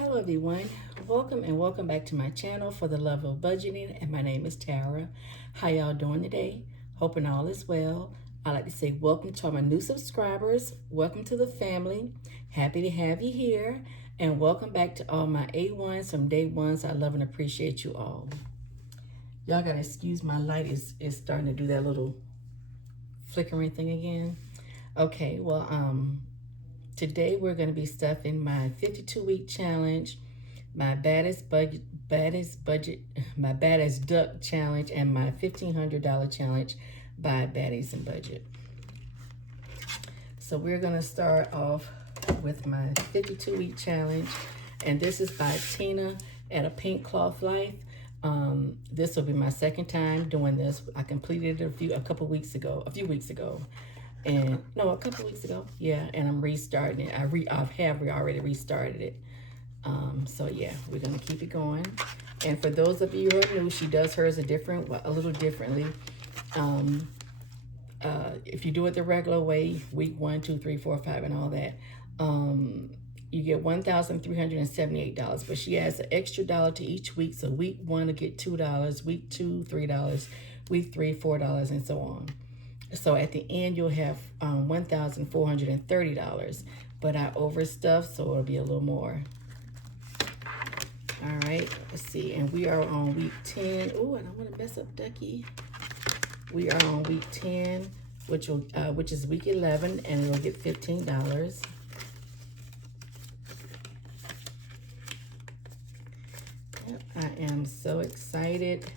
Hello everyone, welcome and welcome back to my channel for the love of budgeting, and my name is Tara. How y'all doing today? Hoping all is well. I'd like to say welcome to all my new subscribers, welcome to the family, happy to have you here, and welcome back to all my A1s from day ones. I love and appreciate you all. Y'all gotta excuse my light is starting to do that little flickering thing again. Okay, well, today we're going to be stuffing my 52-week challenge, my baddest duck challenge, and my $1,500 challenge by Baddies and Budget. So we're going to start off with my 52-week challenge, and this is by Tina at APinkeClothlifeeeksavingschallenge. This will be my second time doing this. I completed it a few weeks ago. And no, a couple weeks ago, yeah, and I'm restarting it. I have already restarted it. So yeah, we're gonna keep it going. And for those of you who are new, she does hers a little differently. If you do it the regular way, week 1, 2, 3, 4, 5, and all that, you get $1,378. But she adds an extra $1 to each week. So week 1 will get $2, week 2, $3, week 3, $4, and so on. So at the end, you'll have $1,430, but I overstuffed, so it'll be a little more. All right, let's see, and we are on week 10. Oh, I don't want to mess up Ducky. We are on week 10, which is week 11, and it'll get $15. Yep, I am so excited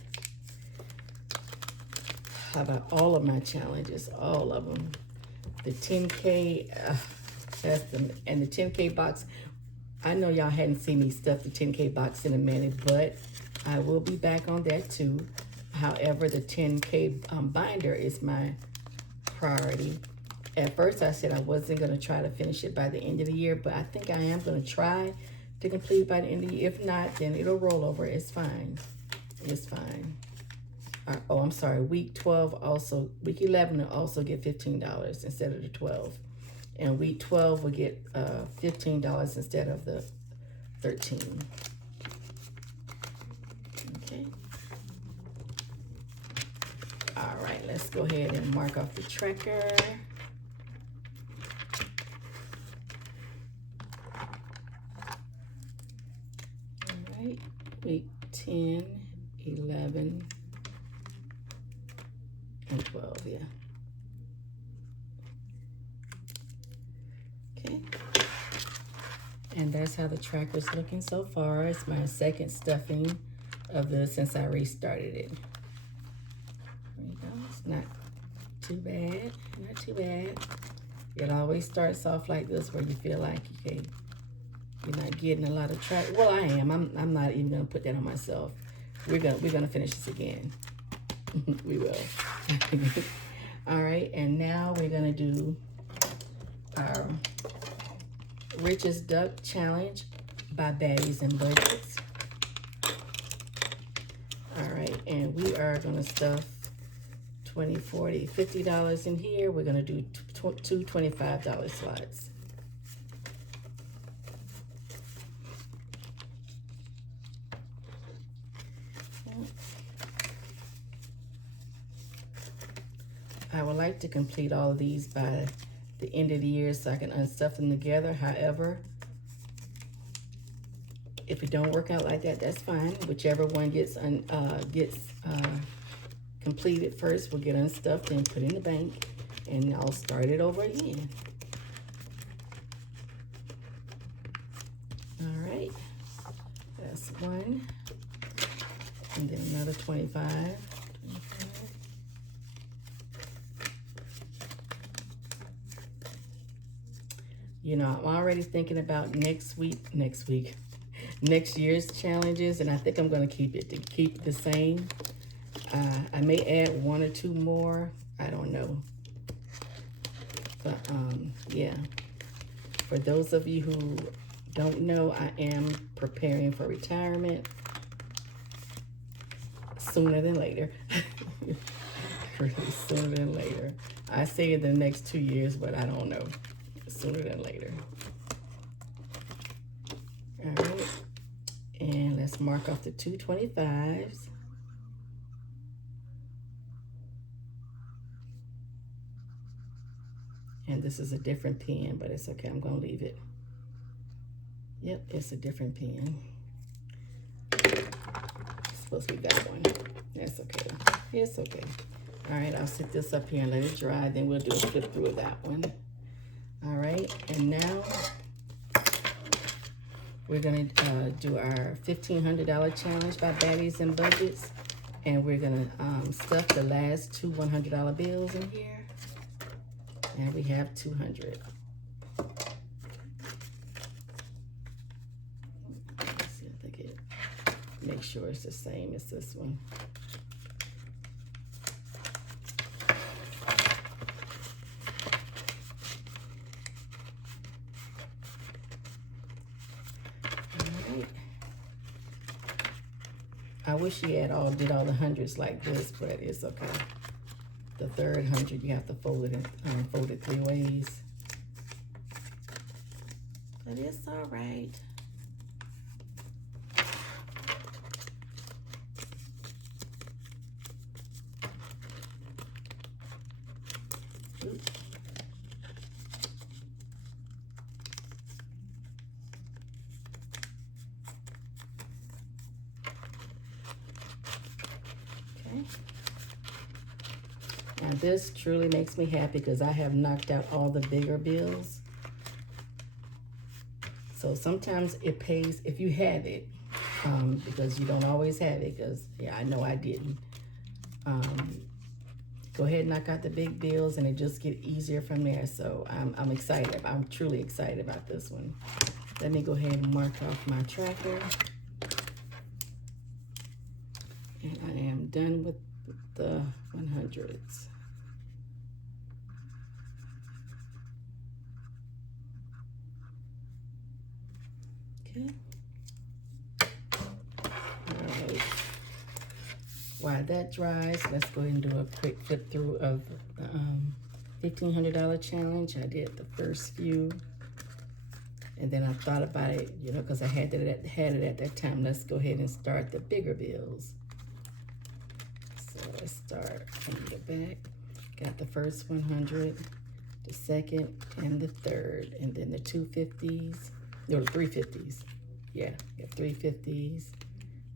about all of my challenges, all of them. The 10K, and the 10K box. I know y'all hadn't seen me stuff the 10K box in a minute, but I will be back on that too. However, the 10K binder is my priority. At first, I said I wasn't going to try to finish it by the end of the year, but I think I am going to try to complete it by the end of the year. If not, then it'll roll over. It's fine. It's fine. Oh, I'm sorry, week 12 also, week 11 will also get $15 instead of the 12. And week 12 will get $15 instead of the 13. Okay. All right, let's go ahead and mark off the tracker. All right, week 10, 11, and 12, yeah. Okay. And that's how the tracker's looking so far. It's my second stuffing of this since I restarted it. There you go. It's not too bad. Not too bad. It always starts off like this where you feel like you're not getting a lot of track. Well, I am. I'm not even gonna put that on myself. We're gonna finish this again. We will. All right, and now we're gonna do our richest duck challenge by Baddies and Budgets. All right, and we are gonna stuff $20, $40, $50 in here. We're gonna do two $25 slots. I would like to complete all of these by the end of the year so I can unstuff them together. However, if it don't work out like that, that's fine. Whichever one gets completed first will get unstuffed and put in the bank, and I'll start it over again. All right, that's one, and then another 25. You know, I'm already thinking about next year's challenges, and I think I'm going to keep it the same. I may add 1 or 2 more. I don't know. But yeah. For those of you who don't know, I am preparing for retirement sooner than later. Really sooner than later. I say in the next 2 years, but I don't know. Sooner than later. All right. let's mark off the 225s. And this is a different pen, but it's okay, I'm gonna leave it. Yep, it's a different pen. It's supposed to be that one. That's okay, it's okay. All right, I'll sit this up here and let it dry, then we'll do a flip through of that one. All right, and now we're gonna do our $1,500 challenge by Baddies and Budgets. And we're gonna stuff the last two $100 bills in here. And we have 200. Let's see if I can make sure it's the same as this one. All right. I wish he had did all the hundreds like this, but it's okay. The third 100, you have to fold it in, fold it 3 ways. But it's all right. Oops. Okay. Now this truly makes me happy because I have knocked out all the bigger bills. So sometimes it pays if you have it, because you don't always have it, because yeah, I know I didn't. Go ahead and knock out the big bills and it just get easier from there. So I'm excited. I'm truly excited about this one. Let me go ahead and mark off my tracker. And I am done with the 100s. Okay. All right. While that dries, let's go ahead and do a quick flip through of the $1,500 challenge. I did the first few, and then I thought about it, you know, because I had it at that time. Let's go ahead and start the bigger bills. So let's start from the back. Got the first 100, the second, and the third, and then the 250s. No, the 350s. Yeah, got 350s.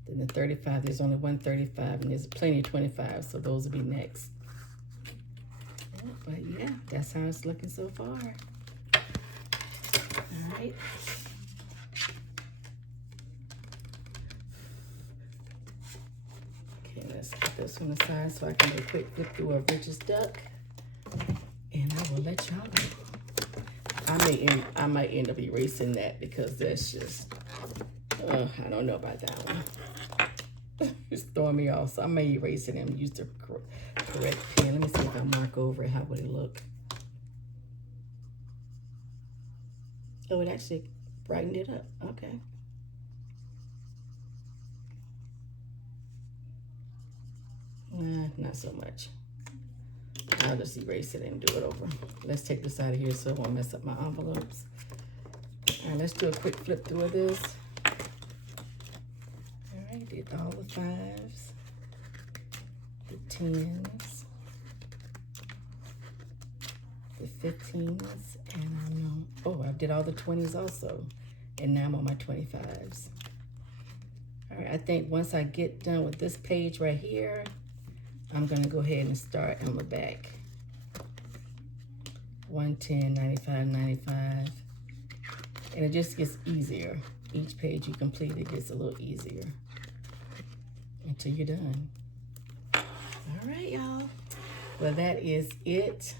Then the 35, there's only one 35, and there's plenty of 25, so those will be next. But yeah, that's how it's looking so far. All right. Okay, let's put this one aside so I can do a quick flip through of Rich's Duck. And I will let y'all know. I might end up erasing that because that's just, I don't know about that one. It's throwing me off, so I may erase it and use the correct pen. Let me see if I mark over it, how would it look? Oh, it actually brightened it up, okay. Not so much. I'll just erase it and do it over. Let's take this out of here so it won't mess up my envelopes. All right, let's do a quick flip through of this. All right, did all the 5s, the 10s, the 15s, and I know, oh, I did all the 20s also. And now I'm on my 25s. All right, I think once I get done with this page right here, I'm gonna go ahead and start on the back. 110, 95, 95. And it just gets easier. Each page you complete, it gets a little easier until you're done. All right, y'all. Well, that is it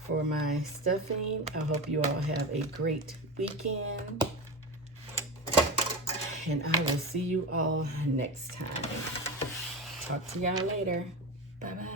for my stuffing. I hope you all have a great weekend. And I will see you all next time. Talk to y'all later. Bye-bye.